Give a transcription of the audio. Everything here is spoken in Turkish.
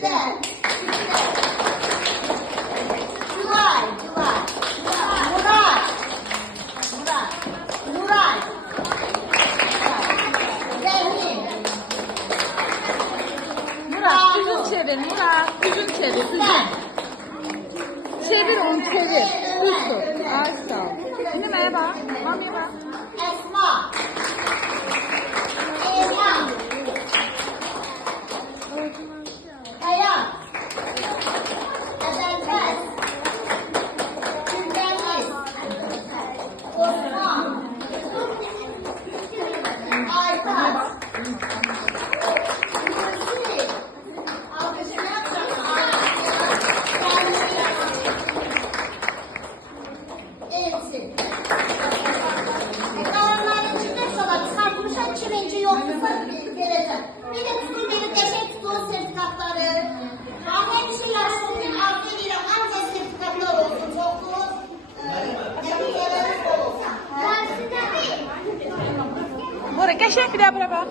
İkiler. Tülay. Murat. Nuray. Zehrin. Murat yüzün çevir. Murat yüzün çevir. Yüzün. Çevir onu çevir. Düz tut. Ay sağ ol. Şimdi merhaba. Mamiye bak. Esma. Eyman. Hayat. Ezelfet. Güldeniz. Osman. Aytat. Elsin. Kalanların içinde sola çıkartmışlar, çimenci yoksa vereceğim. Bir de tutun beni deşek tutuğu sertifikatları. Hemşireler bugün aferin ancak sertifikatlar olsun. Çoklu neticeleriniz olsun. Bora, qəşəng bir də bura bax.